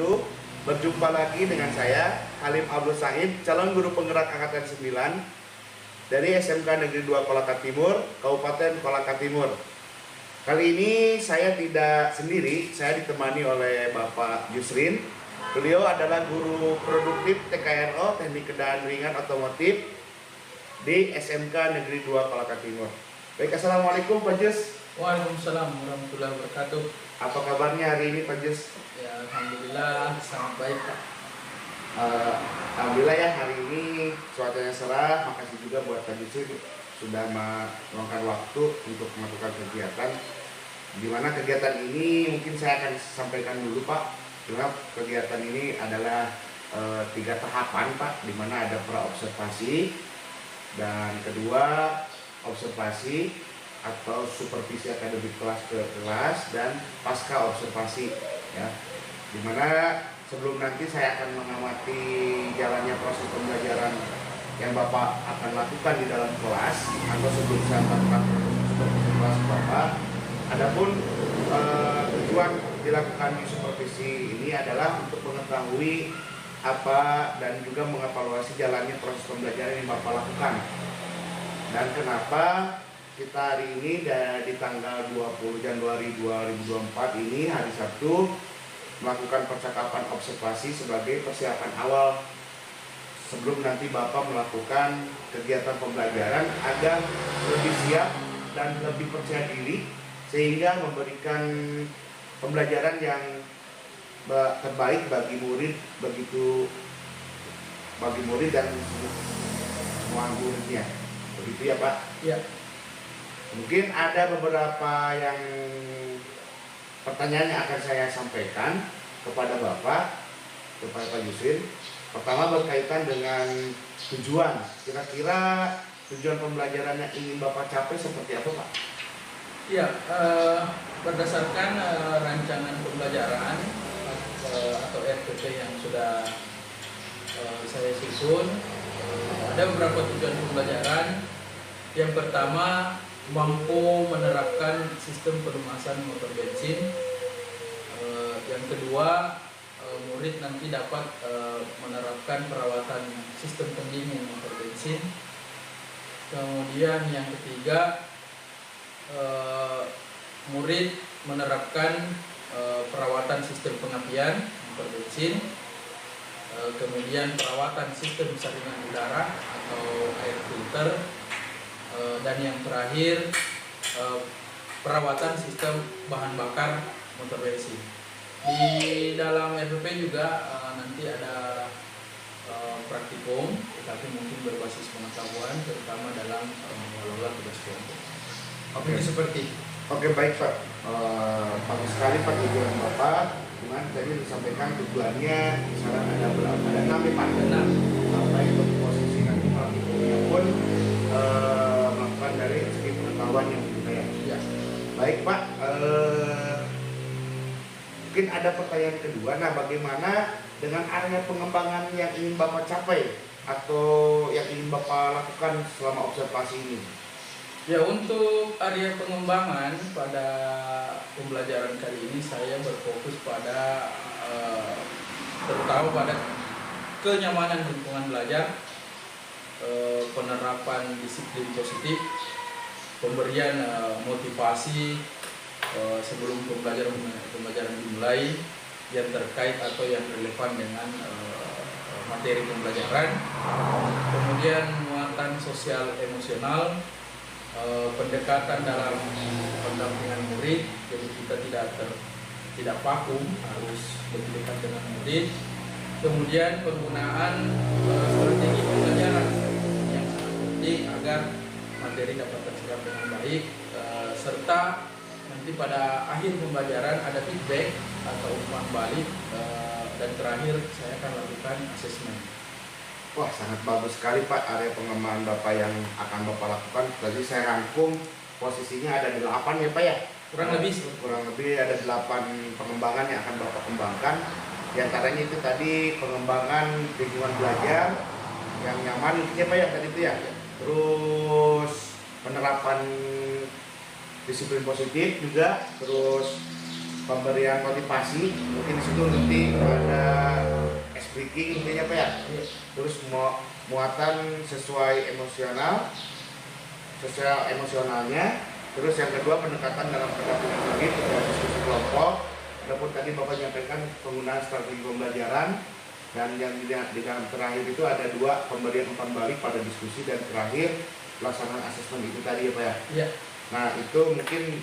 wabarakatuh. Berjumpa lagi dengan saya, Halim Abdul Said, calon guru penggerak angkatan 9 dari SMK Negeri 2 Kolaka Timur, Kabupaten Kolaka Timur. Kali ini saya tidak sendiri, saya ditemani oleh Bapak Yusrin. Beliau adalah guru produktif TKRO, Teknik Kendaraan Ringan Otomotif di SMK Negeri 2 Kolaka Timur. Baik, Assalamualaikum Pak Jus. Waalaikumsalam warahmatullahi wabarakatuh. Apa kabarnya hari ini Pak Jus? Ya, alhamdulillah sangat baik Pak. Alhamdulillah ya, hari ini cuacanya cerah. Makasih juga buat Pak Jus sudah meluangkan waktu untuk melakukan kegiatan. Di mana kegiatan ini mungkin saya akan sampaikan dulu Pak. Karena kegiatan ini adalah 3 tahapan Pak, di mana ada pra-observasi dan kedua observasi atau supervisi akademik kelas ke kelas dan pasca observasi ya, dimana sebelum nanti saya akan mengamati jalannya proses pembelajaran yang Bapak akan lakukan di dalam kelas atau sebelum saya melakukan proses supervisi kelas Bapak. Adapun tujuan dilakukan di supervisi ini adalah untuk mengetahui apa dan juga mengevaluasi jalannya proses pembelajaran yang Bapak lakukan. Dan kenapa kita hari ini di tanggal 20 Januari 2024 ini hari Sabtu melakukan percakapan observasi sebagai persiapan awal sebelum nanti Bapak melakukan kegiatan pembelajaran agar lebih siap dan lebih percaya diri sehingga memberikan pembelajaran yang terbaik bagi murid dan semua muridnya. Begitu ya Pak? Ya. Mungkin ada beberapa yang pertanyaan yang akan saya sampaikan kepada Bapak, kepada Pak Yusrin. Pertama berkaitan dengan tujuan. Kira-kira tujuan pembelajaran yang ingin Bapak capai seperti apa Pak? Ya, berdasarkan rancangan pembelajaran atau RPP yang sudah saya susun, ada beberapa tujuan pembelajaran. Yang pertama, mampu menerapkan sistem pelunasan motor bensin. Yang kedua, murid nanti dapat menerapkan perawatan sistem pendingin motor bensin. Kemudian yang ketiga, murid menerapkan perawatan sistem pengapian motor bensin. Kemudian perawatan sistem saringan udara atau air filter. Dan yang terakhir, perawatan sistem bahan bakar motor bensin. Di dalam RPP juga nanti ada praktikum, tetapi mungkin berbasis pengetahuan, terutama dalam mengelola tugas kelompok. Oke. Ini seperti. Oke, baik Pak. Bagus sekali Pak tujuan Bapak. Cuman tadi disampaikan tujuannya, misalnya ada berapa? Ada 6 ya Pak. Benar. Sampai untuk posisi nanti praktikumnya pun melakukan dari segi pengetahuan yang juga ya. Ya. Baik Pak, mungkin ada pertanyaan kedua. Nah, bagaimana dengan area pengembangan yang ingin Bapak capai atau yang ingin Bapak lakukan selama observasi ini? Ya, untuk area pengembangan pada pembelajaran kali ini saya berfokus pada terutama pada kenyamanan lingkungan belajar, penerapan disiplin positif, pemberian motivasi sebelum pembelajaran dimulai yang terkait atau yang relevan dengan materi pembelajaran, kemudian muatan sosial emosional, pendekatan dalam pendampingan murid, jadi kita tidak vakum, harus lebih dekat dengan murid. Kemudian penggunaan strategi pembelajaran yang sangat penting agar materi dapat terserap dengan baik, serta nanti pada akhir pembelajaran ada feedback atau umpan balik, dan terakhir saya akan lakukan asesmen. Wah, sangat bagus sekali Pak area pengembangan Bapak yang akan Bapak lakukan. Tadi saya rangkum posisinya ada 8 ya Pak ya? Kurang lebih ada 8 pengembangan yang akan Bapak kembangkan. Di antaranya itu tadi pengembangan lingkungan belajar yang nyaman ya Pak ya tadi itu ya. Terus penerapan disiplin positif juga, terus pemberian motivasi, mungkin di situ nanti ada ice breaking intinya Pak ya. Terus muatan sesuai emosionalnya. Terus yang kedua pendekatan dalam pendampingan murid, diskusi kelompok. Adapun tadi Bapak menyampaikan penggunaan strategi pembelajaran, dan yang di dalam terakhir itu ada 2 pemberian umpan balik pada diskusi, dan terakhir pelaksanaan asesmen itu tadi ya Pak ya. Iya. Nah itu mungkin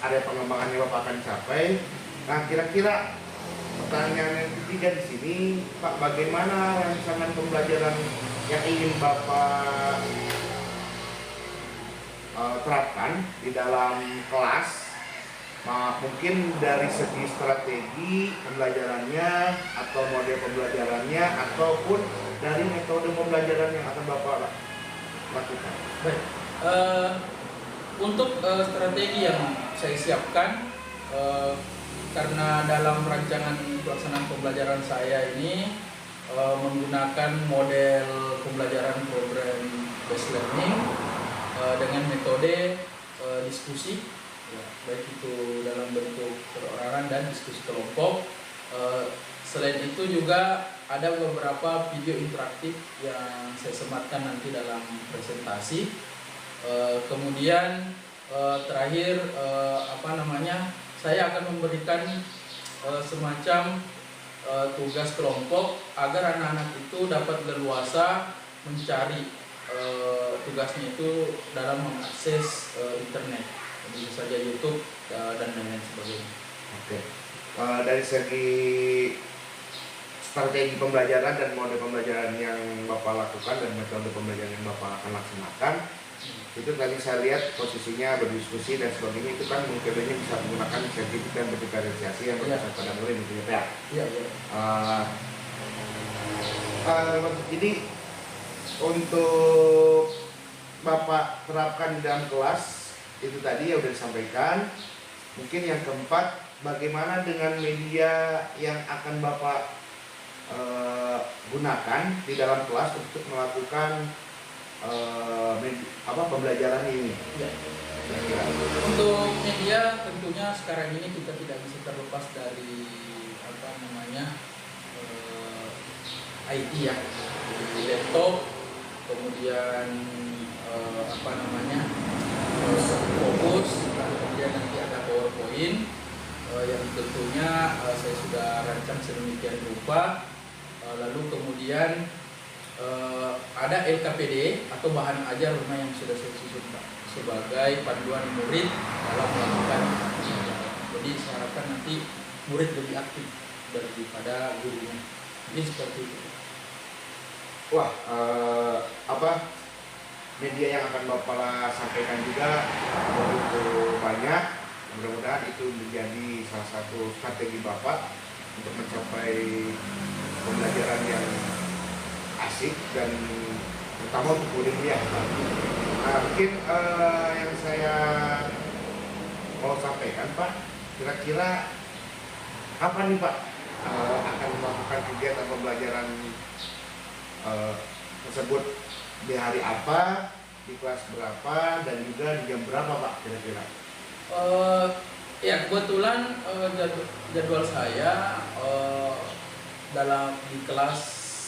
area pengembangan yang Bapak akan capai. Nah kira-kira pertanyaan yang ketiga di sini Pak, bagaimana rancangan pembelajaran yang ingin Bapak terapkan di dalam kelas? Mungkin dari segi strategi pembelajarannya atau model pembelajarannya ataupun dari metode pembelajaran yang akan Bapak lakukan. Baik. Untuk strategi yang saya siapkan, karena dalam rancangan pelaksanaan pembelajaran saya ini menggunakan model pembelajaran program based learning dengan metode diskusi, ya, baik itu dalam bentuk perorangan dan diskusi kelompok. Selain itu juga ada beberapa video interaktif yang saya sematkan nanti dalam presentasi. Kemudian terakhir saya akan memberikan semacam tugas kelompok agar anak-anak itu dapat leluasa mencari tugasnya itu dalam mengakses internet, bisa saja YouTube dan lain-lain sebagainya. Oke. Dari segi strategi pembelajaran dan mode pembelajaran yang Bapak lakukan dan metode pembelajaran yang Bapak akan laksanakan, itu tadi saya lihat posisinya berdiskusi dan sebagainya, itu kan metodenya bisa menggunakan sertifikat dan berdiferensiasi yang berpusat pada murid gitu ya Pak. Iya. Jadi untuk Bapak terapkan di dalam kelas itu tadi ya udah disampaikan. Mungkin yang keempat, bagaimana dengan media yang akan Bapak gunakan di dalam kelas untuk melakukan pembelajaran ini? Ya. Untuk media tentunya sekarang ini kita tidak bisa terlepas dari IT ya, di laptop, kemudian fokus, kemudian nanti ada PowerPoint yang tentunya saya sudah rancang sedemikian rupa. Lalu kemudian ada LKPD atau bahan ajar rumah yang sudah saya susun sebagai panduan murid dalam melakukan pembelajaran. Jadi saya harapkan nanti murid lebih aktif daripada gurunya. Ini seperti itu. Wah, media yang akan Bapak sampaikan juga begitu banyak. Mudah-mudahan itu menjadi salah satu strategi Bapak untuk mencapai pembelajaran yang asik dan terutama untuk muridnya. Nah, mungkin yang saya mau sampaikan Pak, kira-kira kapan nih Pak akan melakukan kegiatan pembelajaran tersebut, di hari apa, di kelas berapa, dan juga di jam berapa Pak kira-kira? Ya kebetulan jadwal saya di kelas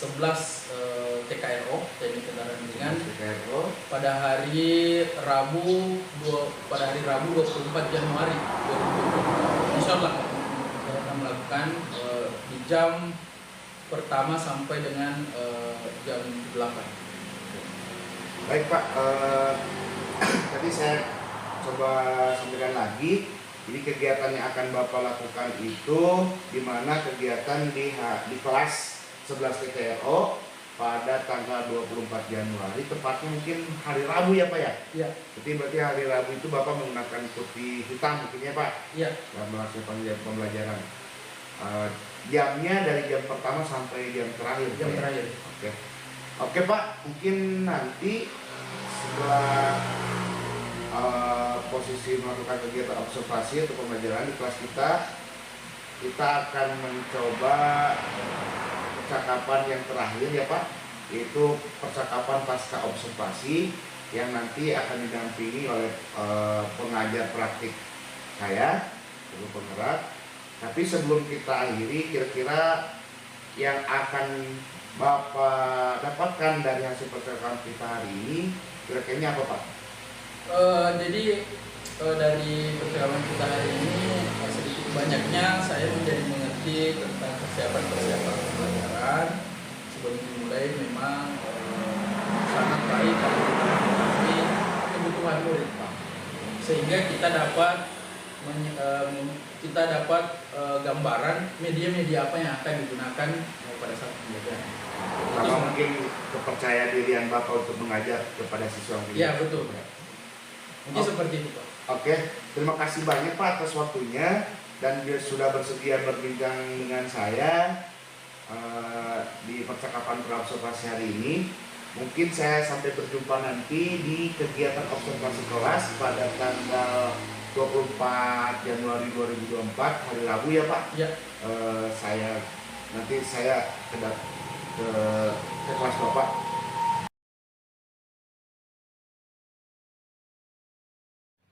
11 TKRO, Teknik Kendaraan Ringan, pada hari Rabu 24 Januari 2020. Insya Allah saya akan melakukan di jam pertama sampai dengan jam 8. Baik Pak, tadi saya coba sampaikan lagi. Jadi kegiatan yang akan Bapak lakukan itu di mana kegiatan di kelas 11 TKRO pada tanggal 24 Januari, tepatnya mungkin hari Rabu ya Pak ya? Iya. Jadi berarti hari Rabu itu Bapak menggunakan putih hitam mungkin ya Pak? Iya. Dalam melaksanakan pembelajaran. Jamnya dari jam pertama sampai jam terakhir. Jam terakhir. Oke Pak, mungkin nanti setelah posisi melakukan kegiatan observasi atau pembelajaran di kelas kita akan mencoba percakapan yang terakhir ya Pak, yaitu percakapan pasca observasi yang nanti akan didampingi oleh pengajar praktik saya. perlu penggerak. Tapi sebelum kita akhiri, kira-kira yang akan Bapak dapatkan dari hasil percakapan kita hari ini, kira-kira apa Pak? Jadi dari perjalanan kita hari ini sedikit banyaknya saya menjadi mengerti tentang persiapan pembelajaran. Sebelum dimulai memang sangat baik kalau kita memahami kebutuhan murid Pak, sehingga kita dapat gambaran media-media apa yang akan digunakan pada saat pembelajaran. Sama mungkin kepercayaan dirian Bapak untuk mengajar kepada siswa. Ya betul. Mungkin seperti itu Pak. Oke, terima kasih banyak Pak atas waktunya dan dia sudah bersedia berbincang dengan saya di percakapan berobservasi hari ini. Mungkin saya sampai berjumpa nanti di kegiatan observasi kelas pada tanggal 24 Januari 2024 hari Rabu ya Pak. Ya. Saya ke kelas Bapak.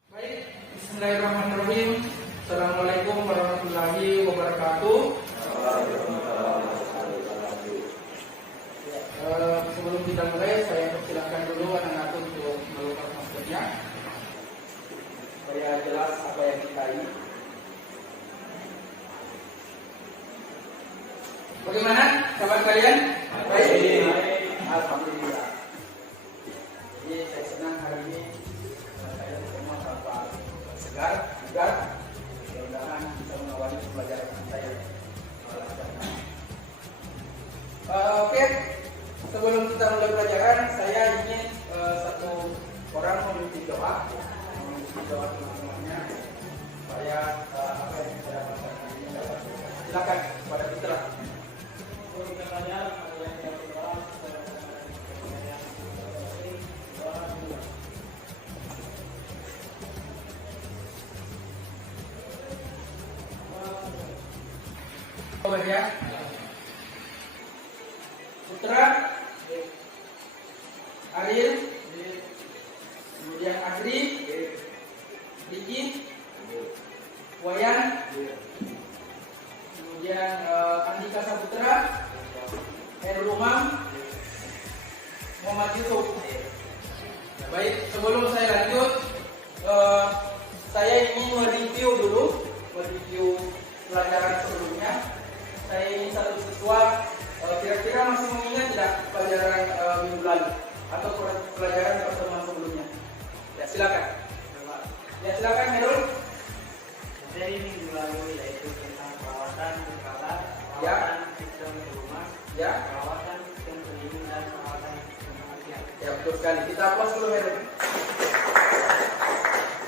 Baik, bismillahirrahmanirrahim. Assalamualaikum warahmatullahi wabarakatuh. Sebelum kita mulai, saya persilakan dulu anak-anak untuk melepas maskernya supaya jelas apa yang kita ini. Bagaimana kabar kalian? Baik. Alhamdulillah. Jadi saya senang hari ini saya semua tanpa segar, bugar. Mudah-mudahan bisa mengawali pembelajaran saya. Oke. Sebelum kita mulai pelajaran, saya ingin satu orang memimpin doa teman-temannya supaya apa yang kita dapatkan hari ini dapat. Silakan kepada Putra. Ya. Putra, Ariel, kemudian Adri, Diki, Wayan, kemudian Andika Saputra, Heru Umam, Muhammad Yusuf. Ya, baik, sebelum saya lanjut, saya ingin mereview pelajaran sebelumnya. Saya ingin satu siswa kira-kira masih mengingat tidak pelajaran minggu lalu atau pelajaran pertemuan sebelumnya? Ya silakan. Ya silakan Herul. Materi minggu lalu yaitu tentang perawatan berkala, Ya. perawatan sistem rumah, Ya. perawatan sistem pendingin dan perawatan sistem kematian. Ya betul sekali. Kita pause dulu Herul.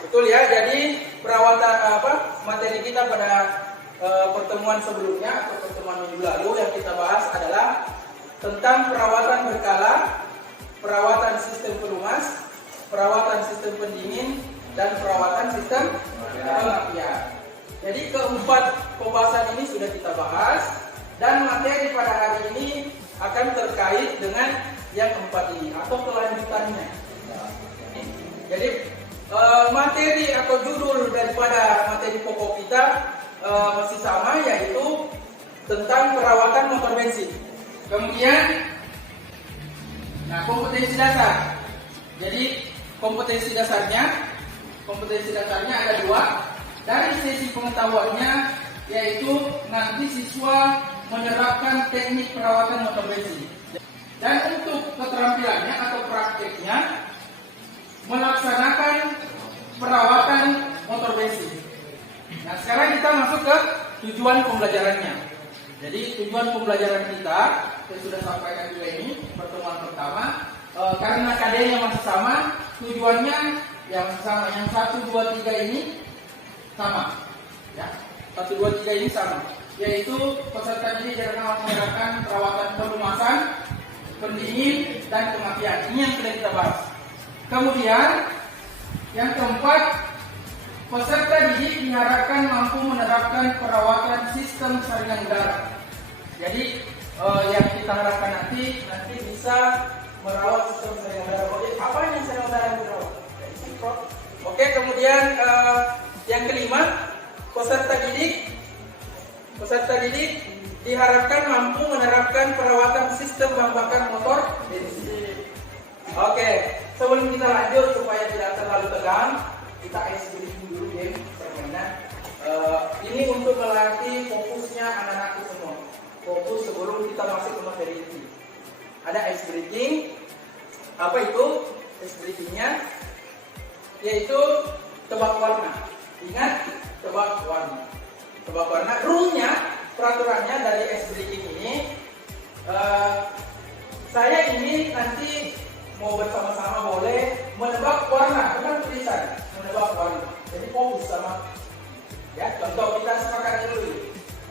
Betul ya. Jadi perawatan materi kita pada pertemuan sebelumnya atau pertemuan minggu lalu yang kita bahas adalah tentang perawatan berkala, perawatan sistem pelumas, perawatan sistem pendingin, dan perawatan sistem kematian. Jadi keempat pembahasan ini sudah kita bahas dan materi pada hari ini akan terkait dengan yang keempat ini atau kelanjutannya. Jadi materi atau judul daripada materi pokok kita masih sama, yaitu tentang perawatan motor bensin. Kemudian, kompetensi dasar. Jadi kompetensi dasarnya ada dua. Dari sesi pengetahuannya, yaitu nanti siswa menerapkan teknik perawatan motor bensin. Dan untuk keterampilannya atau prakteknya melaksanakan perawatan motor bensin. Nah sekarang kita masuk ke tujuan pembelajarannya. Jadi tujuan pembelajaran kita, saya sudah sampaikan juga ini pertemuan pertama. Karena KD-nya masih sama, tujuannya yang sama, yang 1, 2, 3 ini sama. Ya, 1, 2, 3 ini sama. Yaitu peserta ini diajarkan menerapkan perawatan pelumasan, pendingin, dan kematian. Ini yang sudah kita bahas. Kemudian yang keempat, peserta didik diharapkan mampu menerapkan perawatan sistem saringan udara. Jadi yang kita harapkan nanti bisa merawat sistem saringan udara. Oke, apa yang saringan udara yang dirawat? Oke, kemudian yang kelima, peserta didik diharapkan mampu menerapkan perawatan sistem bahan bakar motor bensin. Oke, sebelum kita lanjut supaya tidak terlalu tegang, kita ice breaking dulu ya permainan. Ini untuk melatih fokusnya anak-anakku semua. Fokus sebelum kita masuk ke materi ini. Ada ice breaking. Apa itu ice breakingnya? Yaitu tebak warna. Ingat, tebak warna. Tebak warna. Rule-nya, peraturannya dari ice breaking ini, saya ingin nanti mau bersama-sama boleh menebak warna, bukan tulisan, menebak warna. Jadi fokus sama. Ya, contoh kita sepakat dulu.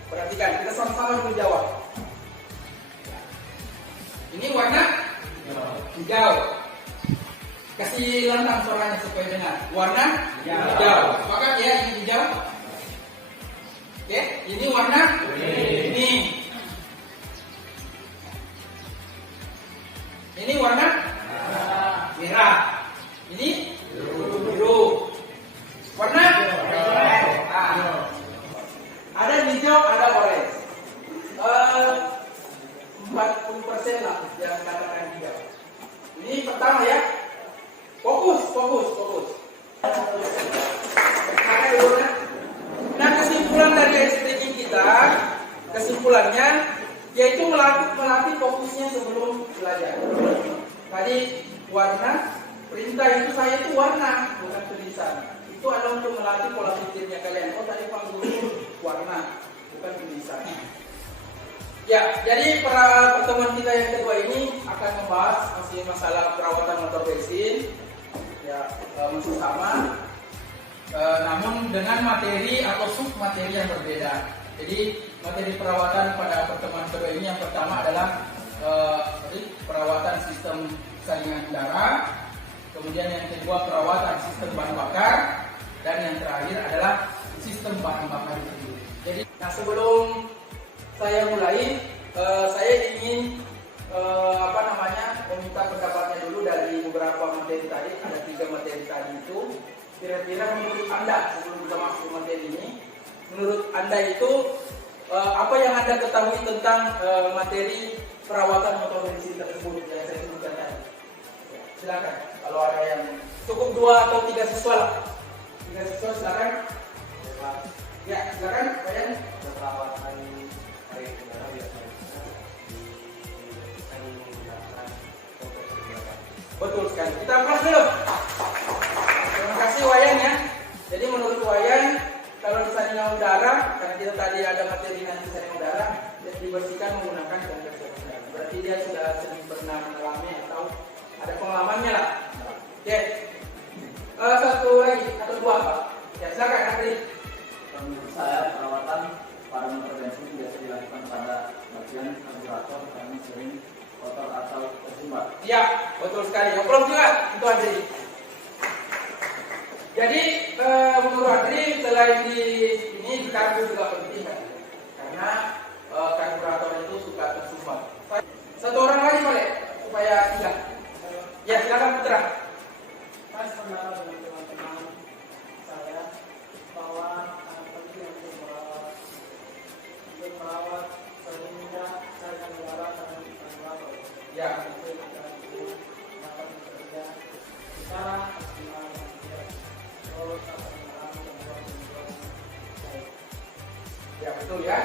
Perhatikan, kita sama-sama menjawab. Ini warna hijau. Kasih lantang suaranya supaya dengar. Warna hijau. Sepakat ya, ini hijau. Oke, ini warna ini. Ini warna merah. Ini biru. Warna ada hijau, ada orange. 40% lah yang katakan hijau. Ini pertama ya. Fokus. Nah, kesimpulan dari ice breaking kita, kesimpulannya yaitu melatih fokusnya sebelum belajar. Tadi warna, perintah itu saya itu warna, bukan tulisan. Itu adalah untuk melatih pola pikirnya kalian. Oh, tadi Pak Guru warna, bukan tulisan. Ya, jadi para pertemuan kita yang kedua ini akan membahas masih masalah perawatan motor bensin. Ya, masih sama. Namun dengan materi atau sub materi yang berbeda. Jadi materi perawatan pada pertemuan kedua ini yang pertama adalah perawatan sistem saringan udara, kemudian yang kedua perawatan sistem bahan bakar, dan yang terakhir adalah sistem bahan bakar itu. Jadi, nah sebelum saya mulai, saya ingin meminta pendapatnya dulu dari beberapa materi tadi. Ada 3 materi tadi itu. Kira-kira menurut Anda, sebelum kita masuk ke materi ini, menurut Anda itu apa yang Anda ketahui tentang materi perawatan motor bensin tersebut yang saya sebutkan tadi? Silakan. Kalau ada yang cukup 2 atau 3 siswa lah. 3 siswa silakan. Ya, silakan. Kalian Perawatan air udara biasanya kita menggunakan motor bergerak. betul sekali. Kita aplaus dulu. Terima kasih Wayan ya. Jadi menurut Wayan, kalau di saringan udara, karena kita tadi ada materi nanti saringan udara, dia dibersihkan menggunakan kompresor udara. Berarti dia sudah sering pernah mengalami atau ada pengalamannya lah. Oke. Satu lagi atau 2 Pak. Ya silakan Andri. Menurut saya perawatan pada motor bensin biasa dilakukan pada bagian karburator karena sering kotor atau tersumbat. Iya, betul sekali. Aplaus juga untuk Andri. Jadi menurut Andri selain di karbu juga penting kan? Karena karburator itu suka tersumbat. Satu orang lagi boleh supaya tidak. Ya silakan Putra. Mas pendapat dengan teman-teman saya bahwa penting untuk merawat sehingga saringan udara dan karburator. Ya. Itu akan dapat bekerja secara optimal. Ya betul ya.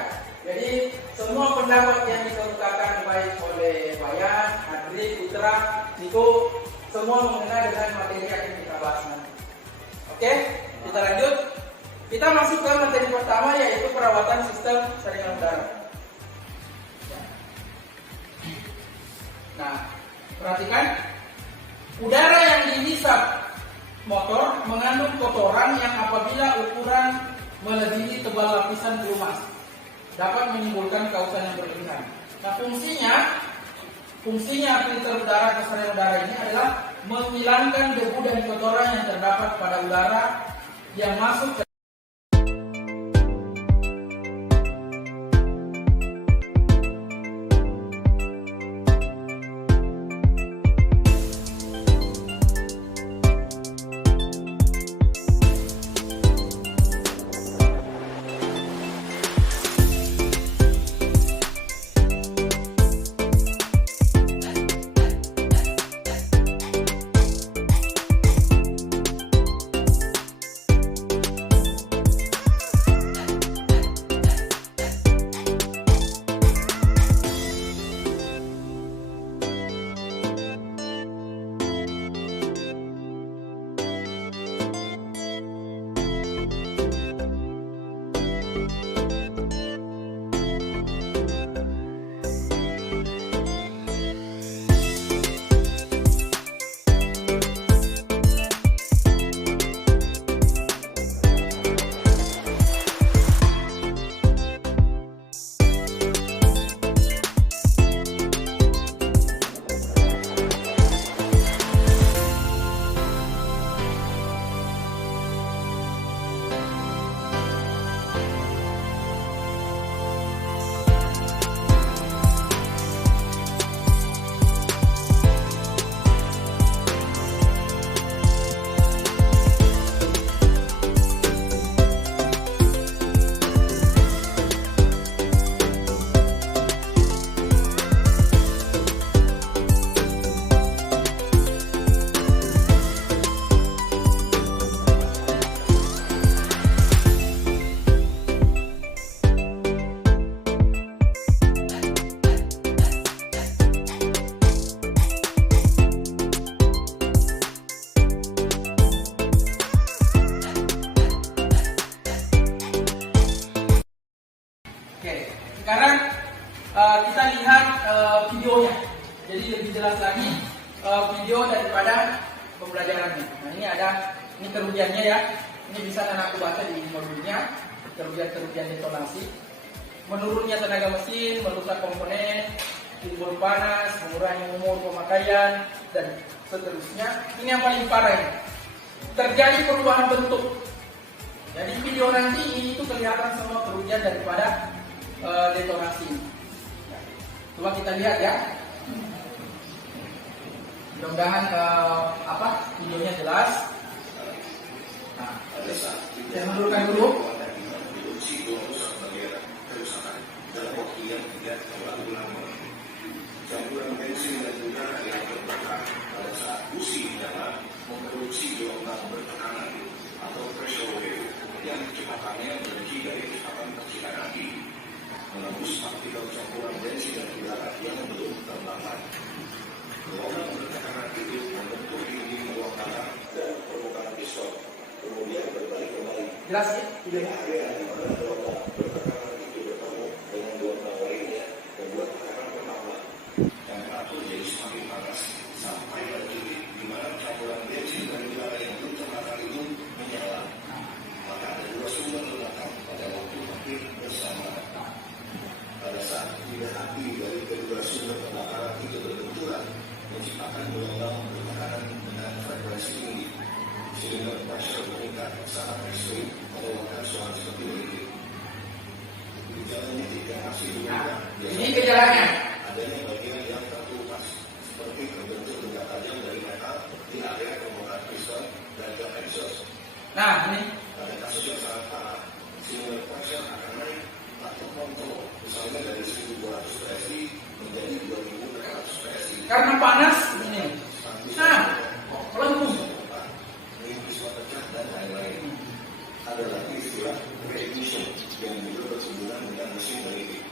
Jadi semua pendapat yang dikemukakan baik oleh Wayan, Andri, Putra itu semua mengenai dengan materi yang kita bahas nanti. Oke, kita lanjut. Kita masuk ke materi pertama yaitu perawatan sistem saringan udara. Nah, perhatikan udara yang dihisap motor mengandung kotoran yang apabila ukuran melebihi tebal lapisan pelumas dapat menimbulkan kausan yang berlebihan. Nah, fungsinya filter udara ke saringan udara ini adalah menghilangkan debu dan kotoran yang terdapat pada udara yang masuk ke resiko daripada pembelajarannya. Nah ini kerugiannya ya. Ini bisa aku baca di modulnya, kerugian detonasi. Menurunnya tenaga mesin, merusak komponen, timbul panas, mengurangi umur pemakaian, dan seterusnya. Ini yang paling parah ini. Terjadi perubahan bentuk. Jadi video nanti ini tuh kelihatan semua kerugian daripada detonasi. Coba kita lihat ya. Mudah-mudahan videonya jelas. Nah, saya mundurkan dulu. Campuran bensin dan udara yang terbakar pada saat busi menyala memproduksi gelombang bertekanan atau pressure wave yang kecepatannya berlebih dari kecepatan percikan api menembus partikel campuran bensin dan udara yang belum terbakar. Gelombang bertekanan itu membentuk dinding ruang tanah dan permukaan pistol, kemudian berbalik kembali. Jelas ya? Area di mana gelombang bertekanan itu bertemu dengan gelombang lainnya membuat tekanan bertambah. Temperatur jadi semakin panas sampai pada titik di mana campuran bensin dan udara yang belum terbakar itu menyala. Maka ada dua sumber ledakan pada waktu hampir bersamaan. Pada saat tidak api dari kedua sumber kebakaran itu berbenturan, menciptakan gelombang bertekanan dengan frekuensi tinggi, sehingga pressure meningkat sangat ekstrim mengeluarkan suara seperti berikut. Gejalanya tidak masih dibuka. Ini gejalanya. Adanya bagian yang terkelupas, seperti terbentuk benda tajam dari metal di area permukaan pistol dan jam exhaust. Nah, ini Pada kasus yang sangat parah, single pressure akan naik atau kontrol, misalnya dari 1200 PSI menjadi 2400 PSI. karena panas ini. Nah, melengkung. Pisau pecah dan lain-lain. Ada lagi istilah reignition yang juga bersinggungan dengan mesin berhenti.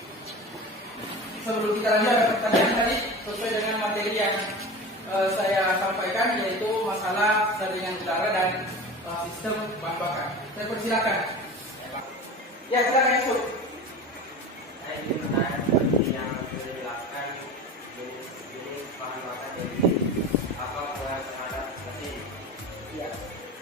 Sebelum kita lanjut ada pertanyaan tadi sesuai dengan materi yang saya sampaikan, yaitu masalah jaringan udara dan sistem bahan bakar. Saya persilakan. Ya, silakan Yusuf. Saya ingin bertanya seperti yang sudah dijelaskan jenis bahan bakar dari apa terhadap mesin. Ya.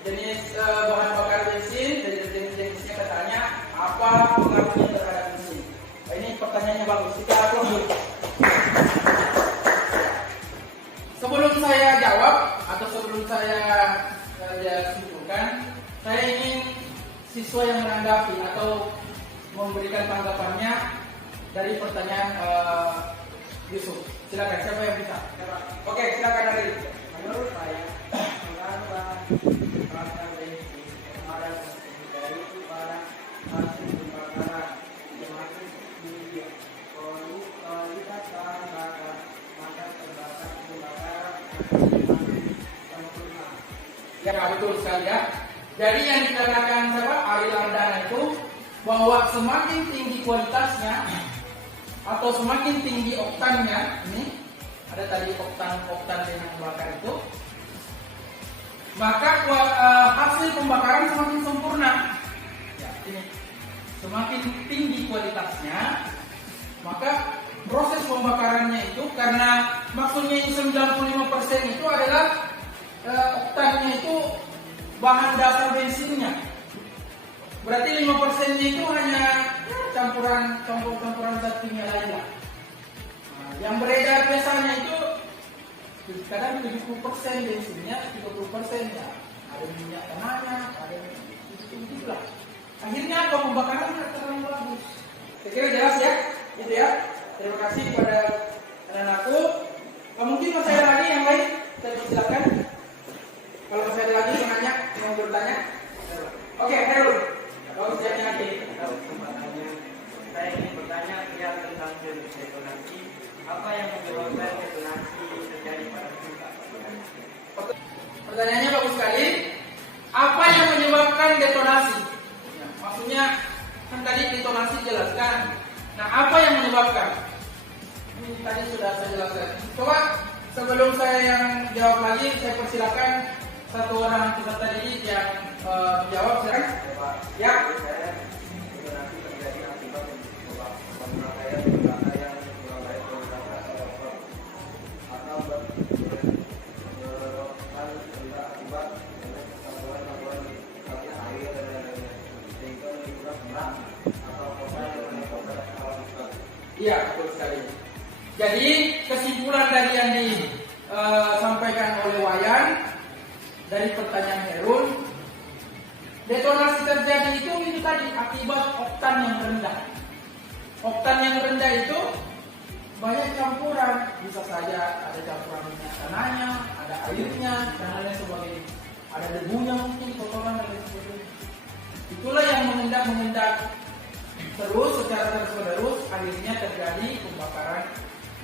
Jenis bahan bakar bensin, jenis-jenisnya katanya apa pengaruhnya terhadap mesin. Nah, ini pertanyaannya bagus. Kita atur dulu. Sebelum saya jawab atau sebelum saya simpulkan, saya ingin siswa yang menanggapi atau memberikan tanggapannya dari pertanyaan Yusuf. Silakan, siapa yang bisa? Oke, silakan dari. Menurut saya, pengaruh bakar bensin terhadap mesin dari barang hasil pembakaran semakin tinggi kualitas bahan bakar, maka terbakar pembakaran akan semakin sempurna. Ya, betul sekali ya. Jadi yang dikatakan Ari Lardana itu bahwa semakin tinggi kualitasnya atau semakin tinggi oktannya, ini ada tadi oktan dengan bakar itu, maka hasil pembakaran semakin sempurna. Ya, ini semakin tinggi kualitasnya, maka proses pembakarannya itu, karena maksudnya 95% itu adalah oktannya itu bahan dasar bensinnya. Berarti 5%-nya itu hanya campuran zat kimia lain lah. Nah, yang beredar biasanya itu kadang 70% bensinnya, 30% ya. Ada minyak tanahnya, ada itu lah. Akhirnya apa, pembakaran tidak terlalu bagus. Saya kira jelas ya, gitu ya. Terima kasih kepada anak-anakku. Mungkin masih ada lagi yang lain, saya persilakan. Kalau masih ada lagi yang nanya, yang bertanya. Oke, Herul. Bagus ya, nanti. Saya ingin bertanya tentang detonasi. Apa yang menyebabkan detonasi terjadi pada mesin? Pertanyaannya bagus sekali. Apa yang menyebabkan detonasi? Ya, maksudnya kan tadi detonasi jelaskan. Nah, apa yang menyebabkan? Ini tadi sudah saya jelaskan. Coba sebelum saya yang jawab lagi, saya persilakan satu orang peserta didik yang menjawab, silakan. Ya. Detonasi terjadi akibat pemakaian yang kurang baik atau Iya, betul sekali. Jadi kesimpulan dari yang disampaikan oleh Wayan dari pertanyaan Herul, detonasi terjadi itu tadi akibat oktan yang rendah. Oktan yang rendah itu banyak campuran, bisa saja ada campuran minyak tanahnya, ada airnya, dan lain sebagainya. Ada debunya mungkin, kotoran dan lain sebagainya. Itulah yang mengendap terus secara terus-menerus, akhirnya terjadi pembakaran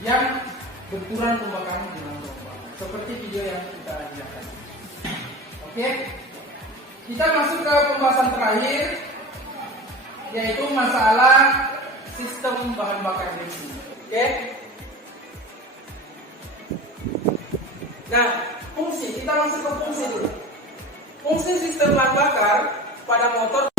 yang benturan pembakaran di dalam lomba. Seperti video yang kita lihat tadi. Oke, kita masuk ke pembahasan terakhir, yaitu masalah sistem bahan bakar bensin. Oke. Nah, fungsi, kita masuk ke fungsi dulu. Fungsi sistem bahan bakar pada motor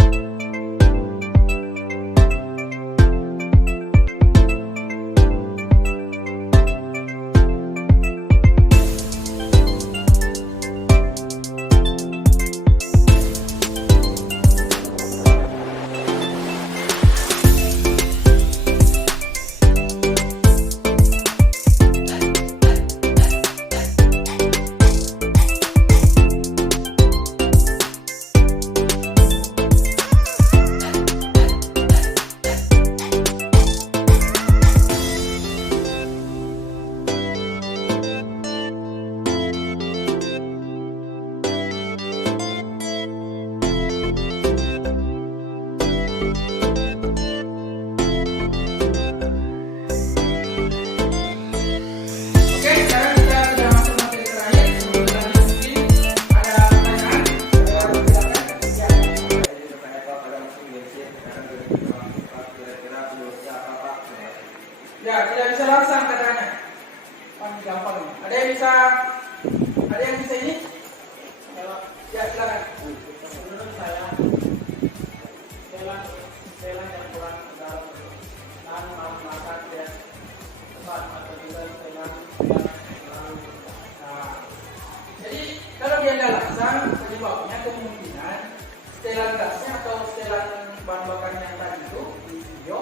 setelan gasnya atau setelan bahan bakarnya yang tadi itu di video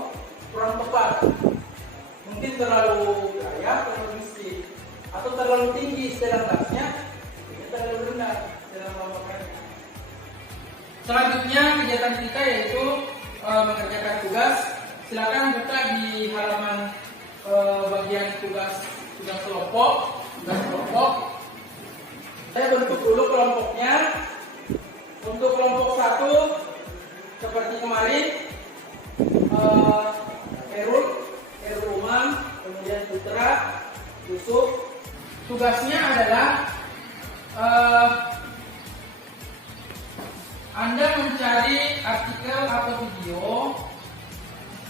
kurang tepat, mungkin terlalu gaya, terlalu miskin, atau terlalu tinggi setelan gasnya, ini terlalu rendah setelan bahan bakarnya. Selanjutnya kegiatan kita yaitu mengerjakan tugas. Silakan buka di halaman bagian tugas kelompok. Saya bentuk dulu kelompoknya. Untuk kelompok 1 seperti kemarin, Erul Umam, kemudian Putra, Yusuf. Tugasnya adalah Anda mencari artikel atau video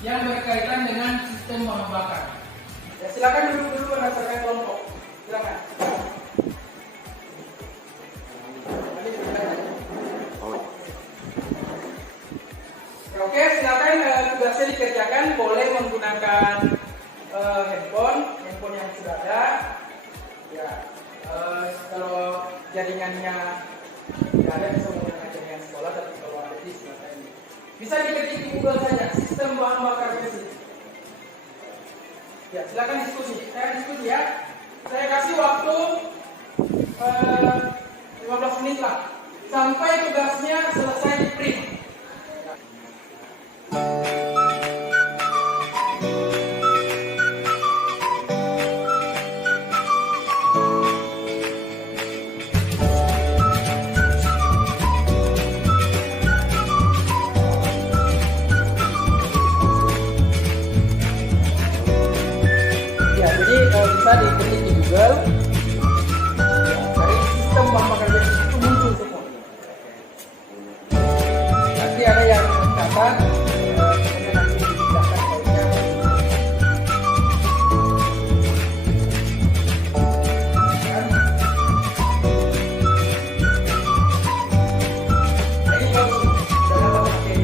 yang berkaitan dengan sistem bahan bakar. Ya, silakan duduk dulu berdasarkan kelompok. Silakan. Oke, silakan tugasnya dikerjakan. Boleh menggunakan handphone yang sudah ada. Ya, kalau jaringannya tidak ada bisa menggunakan jaringan sekolah, tapi kalau ada silakan. Bisa diketik di Google saja, sistem bahan bakar bensin. Ya, silakan diskusi. Saya diskusi ya. Saya kasih waktu 15 menit lah sampai tugasnya selesai di print. Bisa diketik di Google, cari sistem bahan bakar bensin, itu muncul semua. Nanti ada yang catat, kemudian nanti dipindahkan filenya. Ini bagus dalam materi.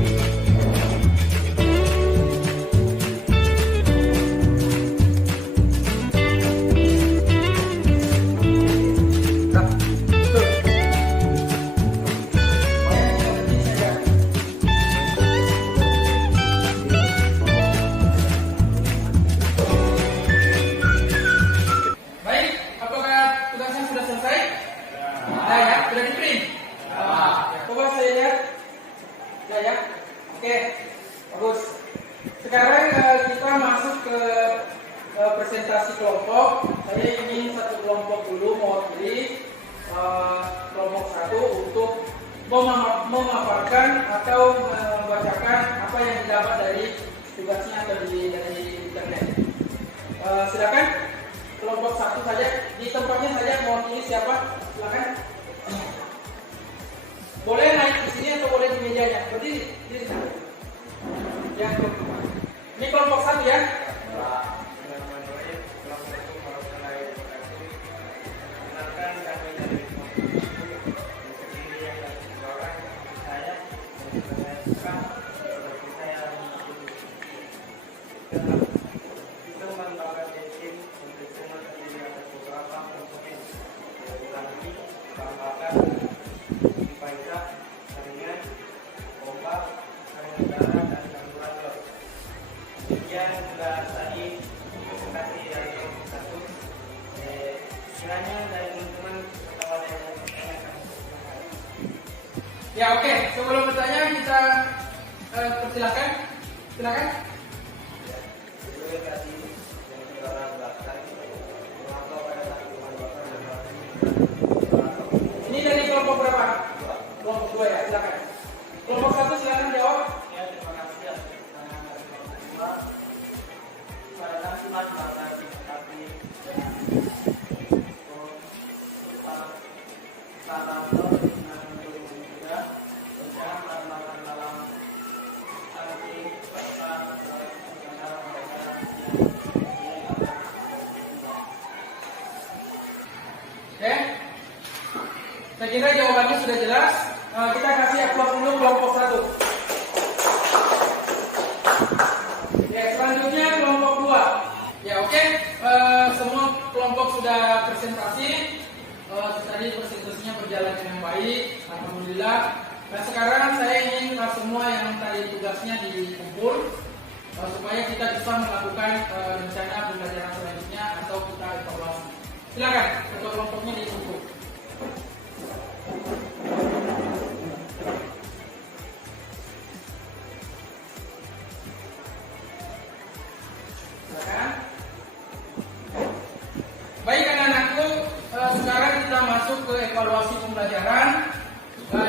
Nah ya, sudah di print. Coba saya lihat. Sudah ya. Oke, bagus. Sekarang kita masuk ke presentasi kelompok. Saya ingin satu kelompok dulu mewakili kelompok satu untuk memaparkan atau membacakan apa yang didapat dari tugasnya atau dari internet. Silakan kelompok satu saja, di tempatnya saja mewakili siapa? Silakan. Boleh naik di sini atau boleh di mejanya? Berdiri di sana. Ya, ini kelompok satu ya. Ya oke, sebelum bertanya kita persilakan, silakan. Ini dari kelompok berapa? Kelompok 2 ya, silakan. Kelompok 1 silakan jawab. Ya, terima kasih atas pertanyaan dari kelompok 2. Pada kami melakukan tapi dengan tanah saya kira jawabannya sudah jelas. Kita kasih aplaus dulu kelompok 1. Ya, selanjutnya kelompok 2. Ya oke, semua kelompok sudah presentasi. Tadi presentasinya berjalan dengan baik, alhamdulillah. Nah sekarang saya ingin semua yang tadi tugasnya dikumpul supaya kita bisa melakukan rencana pembelajaran selanjutnya atau kita evaluasi. Silakan, ketua kelompoknya dikumpul. Baik anak-anakku, sekarang kita masuk ke evaluasi pembelajaran,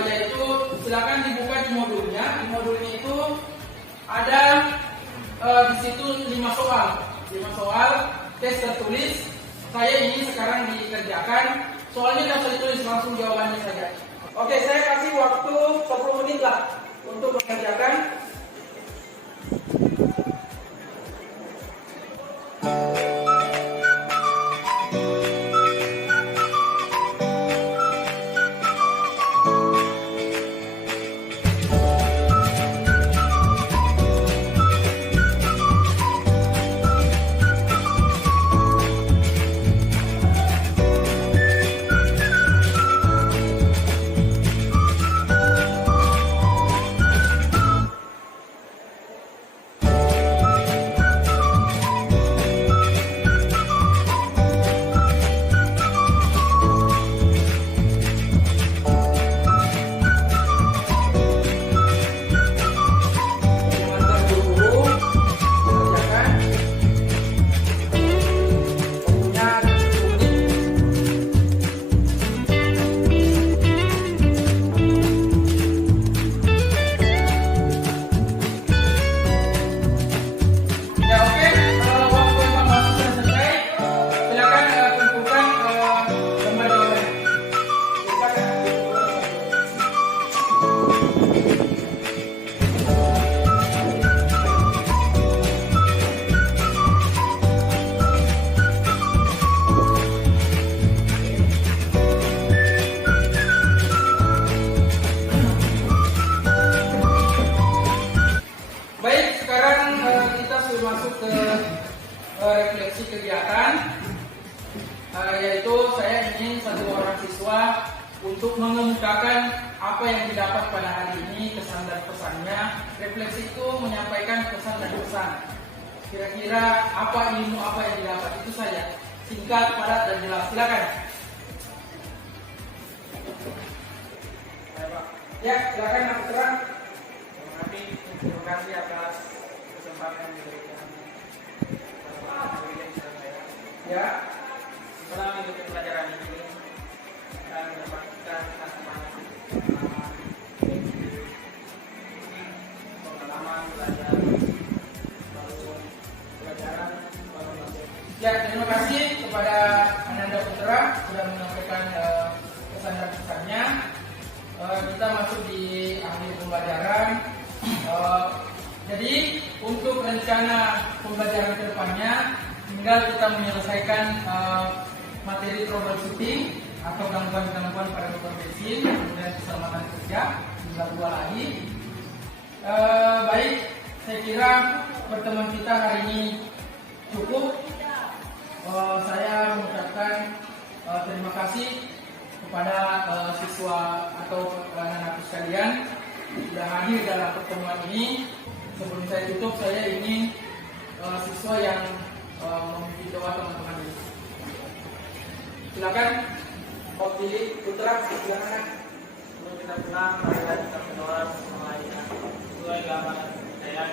yaitu silakan dibuka di modulnya. Di modulnya itu ada di situ 5 soal, 5 soal tes tertulis. Saya ingin sekarang dikerjakan. Soalnya tidak usah ditulis, langsung jawabannya saja. Oke, saya kasih waktu 10 menit lah untuk mengerjakan. refleksi kegiatan, yaitu saya ingin satu orang siswa untuk mengemukakan apa yang didapat pada hari ini, kesan dan pesannya. Refleksi itu menyampaikan pesan dan pesan. Kira-kira apa ilmu apa yang didapat, itu saja. Singkat, padat, dan jelas. Silakan. Ya, silakan Mas Putra. Terima kasih atas kesempatan yang diberikan. Ya, Setelah mengikuti pelajaran ini, kita mendapatkan pengalaman belajar, lalu pelajaran baru belajar. ya, terima kasih kepada Ananda Putra sudah menyampaikan pesan dan pesannya. Kita masuk di akhir pembelajaran. Jadi untuk rencana pembelajaran ke depannya tinggal kita menyelesaikan materi troubleshooting atau gangguan-gangguan pada motor mesin, kemudian keselamatan kerja, tinggal 2 lagi. Baik, saya kira pertemuan kita hari ini cukup. Saya mengucapkan terima kasih kepada siswa atau anak-anak sekalian sudah hadir dalam pertemuan ini. Sebelum saya tutup, saya ingin siswa yang memimpin doa teman-teman ini. Silakan, Pak Billy Putra, silakan. Sebelum kita pulang, marilah kita berdoa bersama lainnya. Sesuai gambaran saya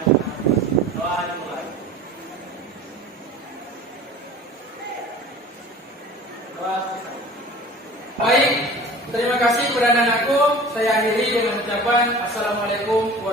doa dimulai. Doa selesai. Baik, terima kasih kepada anakku. Saya akhiri dengan ucapan Assalamualaikum warahmatullahi wabarakatuh.